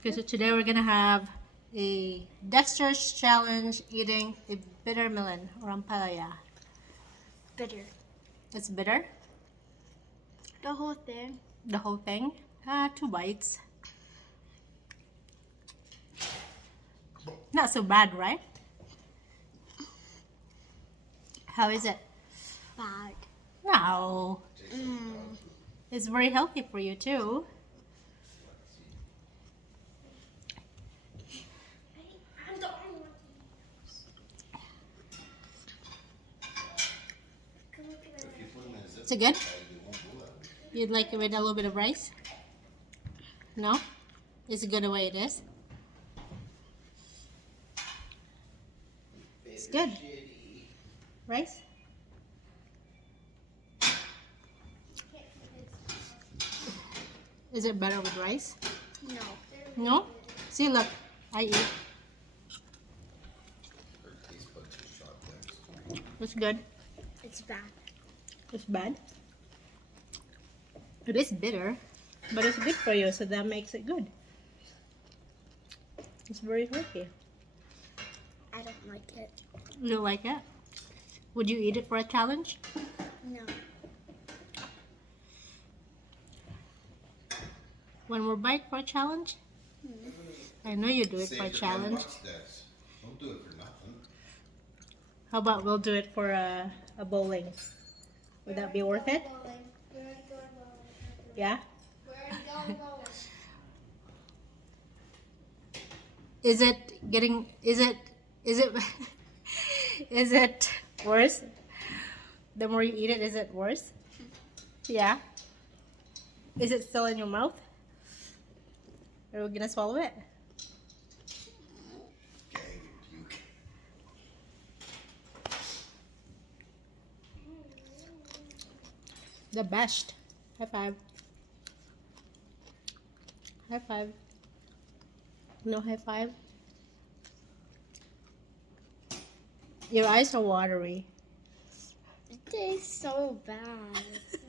Okay, so today we're gonna have a Dexter's challenge eating a bitter melon or ampalaya. Bitter. It's bitter, The whole thing. the whole thing. 2 bites. Not so bad, right? How is it? Bad. No, it's very healthy for you too. Is it good? You'd like it with a little bit of rice? No? Is it good the way it is? It's good. Rice? Is it better with rice? No. No? See, look, I eat. It's good. It's bad. It's bad. It is bitter, but it's good for you, so that makes it good. It's very healthy. I don't like it. You don't like it? Would you eat it for a challenge? No. One more bite for a challenge? I know you do it for a challenge. Don't do it for nothing. How about we'll do it for a bowling? Would that be worth it? Yeah? Is it getting, is it is it worse? The more you eat it, is it worse? Yeah? Is it still in your mouth? Are we gonna swallow it? The best. High five. High five. No high five. Your eyes are watery. It tastes so bad.